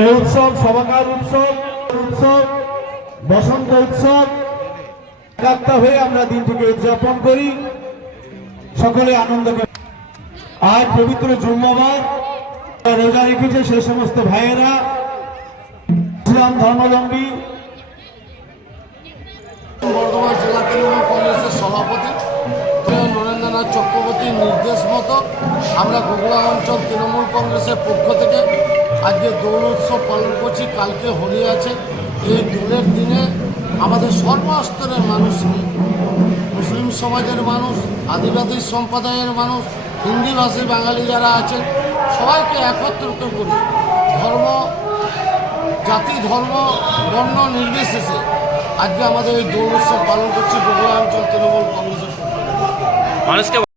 এই উৎসব সবাকার উৎসব উৎসব বসন্ত উৎসব একাত্তা হয়ে আমরা দিনটিকে উদযাপন করি, সকলে আনন্দ করি। আজ পবিত্র জুম্মাবার রোজা রেখেছে সেই সমস্ত ভাইয়েরা, ইসলাম ধর্মাবলম্বী। বর্ধমান জেলা তৃণমূল কংগ্রেসের সভাপতি নরেন্দ্রনাথ চক্রবর্তীর নির্দেশ মতো আমরা গোগলা অঞ্চল তৃণমূল কংগ্রেসের পক্ষ থেকে আজকে দোল উৎসব পালন করছি। কালকে হোলি আছে। এই দোলের দিনে আমাদের সর্বস্তরের মানুষ, মুসলিম সমাজের মানুষ, আদিবাসী সম্প্রদায়ের মানুষ, হিন্দিভাষী বাঙালি যারা আছেন সবাইকে একত্রিত করি, ধর্ম জাতি ধর্ম বর্ণ নির্বিশেষে আজকে আমাদের এই দোল উৎসব পালন করছি গোগলা অঞ্চল তৃণমূল কংগ্রেসের পক্ষ থেকে।